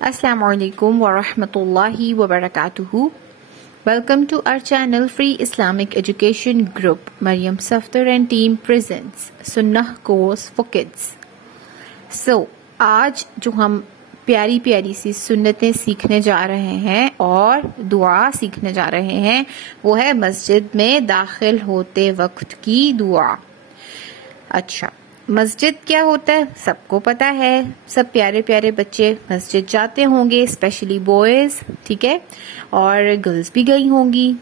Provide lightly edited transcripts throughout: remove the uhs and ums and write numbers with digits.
Assalamu alaikum wa rahmatullahi wa barakatuhu. Welcome to our channel Free Islamic Education Group. Maryam Safdar and team presents Sunnah course for kids. So, आज जो हम प्यारी प्यारी सी सुन्नतें सीखने जा रहे हैं और दुआ सीखने जा रहे हैं, वो है मस्जिद में दाखिल होते वक्त की दुआ। अच्छा, मस्जिद क्या होता है सबको पता है। सब प्यारे प्यारे बच्चे मस्जिद जाते होंगे, स्पेशली बॉयज, ठीक है, और गर्ल्स भी गई होंगी,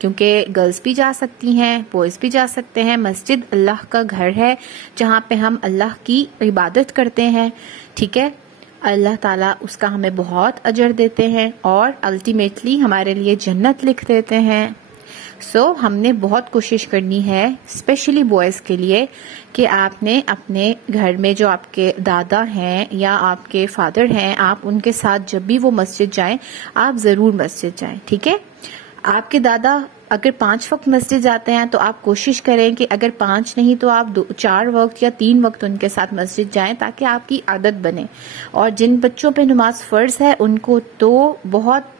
क्योंकि गर्ल्स भी जा सकती हैं, बॉयज भी जा सकते हैं। मस्जिद अल्लाह का घर है जहाँ पे हम अल्लाह की इबादत करते हैं, ठीक है। अल्लाह ताला उसका हमें बहुत अजर देते हैं और अल्टीमेटली हमारे लिए जन्नत लिख देते हैं। हमने बहुत कोशिश करनी है, स्पेशली बॉयज़ के लिए, कि आपने अपने घर में जो आपके दादा हैं या आपके फादर हैं, आप उनके साथ जब भी वो मस्जिद जाएं, आप ज़रूर मस्जिद जाएं, ठीक है। आपके दादा अगर 5 वक्त मस्जिद जाते हैं तो आप कोशिश करें कि अगर 5 नहीं तो आप 4 वक्त या 3 वक्त उनके साथ मस्जिद जाएं, ताकि आपकी आदत बने। और जिन बच्चों पे नमाज फ़र्ज है उनको तो बहुत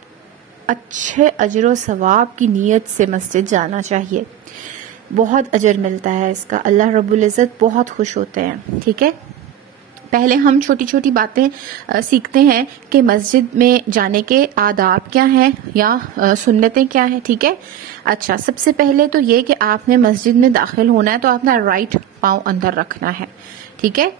अच्छे अजर व सवाब की नीयत से मस्जिद जाना चाहिए, बहुत अजर मिलता है इसका। अल्लाह रब्बुल इज़्ज़त बहुत खुश होते हैं, ठीक है। पहले हम छोटी छोटी बातें सीखते हैं कि मस्जिद में जाने के आदाब क्या हैं या सुन्नतें क्या हैं, ठीक है। अच्छा, सबसे पहले तो ये कि आपने मस्जिद में दाखिल होना है तो अपना राइट पाँव अंदर रखना है, ठीक है।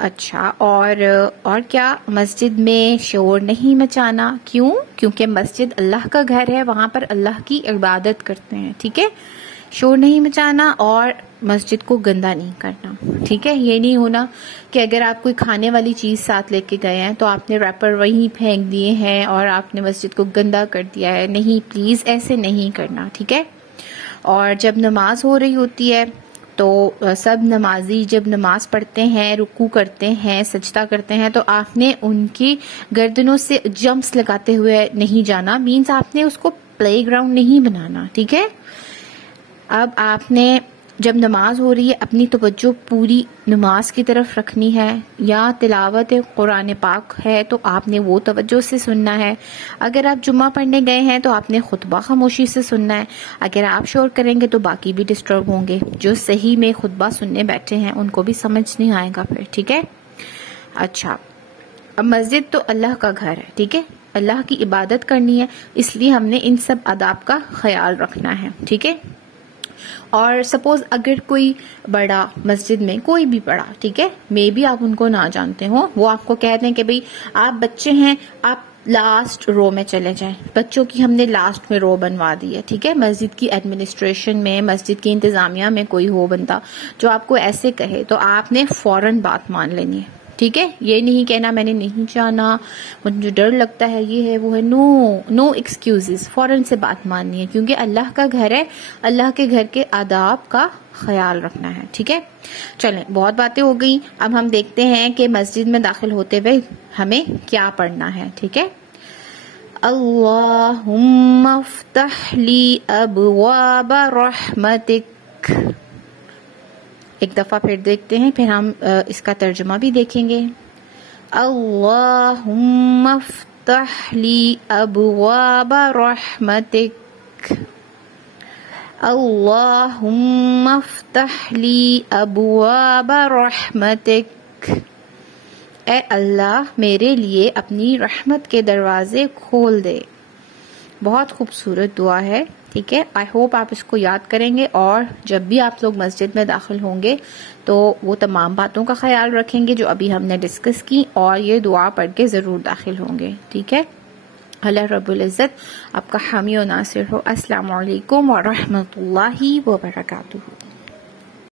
अच्छा, और क्या, मस्जिद में शोर नहीं मचाना। क्यों? क्योंकि मस्जिद अल्लाह का घर है, वहाँ पर अल्लाह की इबादत करते हैं, ठीक है। शोर नहीं मचाना और मस्जिद को गंदा नहीं करना, ठीक है। ये नहीं होना कि अगर आप कोई खाने वाली चीज़ साथ लेके गए हैं तो आपने रैपर वहीं फेंक दिए हैं और आपने मस्जिद को गंदा कर दिया है। नहीं, प्लीज़ ऐसे नहीं करना, ठीक है। और जब नमाज हो रही होती है तो सब नमाजी जब नमाज पढ़ते हैं, रुकू करते हैं, सजदा करते हैं, तो आपने उनकी गर्दनों से जंप्स लगाते हुए नहीं जाना। मीन्स आपने उसको प्लेग्राउंड नहीं बनाना, ठीक है। अब आपने जब नमाज हो रही है अपनी तवज्जो पूरी नमाज की तरफ रखनी है, या तिलावत कुरान पाक है तो आपने वो तवज्जो से सुनना है। अगर आप जुम्मा पढ़ने गए हैं तो आपने खुतबा खामोशी से सुनना है। अगर आप शोर करेंगे तो बाकी भी डिस्टर्ब होंगे, जो सही में खुतबा सुनने बैठे हैं उनको भी समझ नहीं आएगा फिर, ठीक है। अच्छा, अब मस्जिद तो अल्लाह का घर है, ठीक है, अल्लाह की इबादत करनी है, इसलिए हमने इन सब आदाब का ख्याल रखना है, ठीक है। और सपोज अगर कोई बड़ा मस्जिद में, कोई भी बड़ा, ठीक है, मे भी आप उनको ना जानते हो, वो आपको कहते हैं कि भाई आप बच्चे हैं, आप लास्ट रो में चले जाएं। बच्चों की हमने लास्ट में रो बनवा दी है, ठीक है। मस्जिद की एडमिनिस्ट्रेशन में, मस्जिद की इंतजामिया में कोई हो बंदा जो आपको ऐसे कहे तो आपने फौरन बात मान लेनी है, ठीक है। ये नहीं कहना मैंने नहीं जाना, मुझे डर लगता है, ये है वो है। नो एक्सक्यूजेस, फौरन से बात माननी है, क्योंकि अल्लाह का घर है, अल्लाह के घर के आदाब का ख्याल रखना है, ठीक है। चलें, बहुत बातें हो गई, अब हम देखते हैं कि मस्जिद में दाखिल होते हुए हमें क्या पढ़ना है, ठीक है। अल्लाहुम्मा फ़्तह ली अबवाब रहमतिक। एक दफा फिर देखते हैं, फिर हम इसका तर्जुमा भी देखेंगे। अल्लाहुम्मा फ़्तह ली अबवाब रहमतिक। अल्लाहुम्मा फ़्तह ली अबवाब रहमतिक। ए अल्लाह, मेरे लिए अपनी रहमत के दरवाजे खोल दे। बहुत खूबसूरत दुआ है, ठीक है। आई होप आप इसको याद करेंगे और जब भी आप लोग मस्जिद में दाखिल होंगे तो वो तमाम बातों का ख्याल रखेंगे जो अभी हमने डिस्कस की, और ये दुआ पढ़ के ज़रूर दाखिल होंगे, ठीक है। अल्लाह रब्बुल इज़्ज़त आपका हामी और नासिर हो। अस्सलामु अलैकुम व रहमतुल्लाहि व बरकातुहू।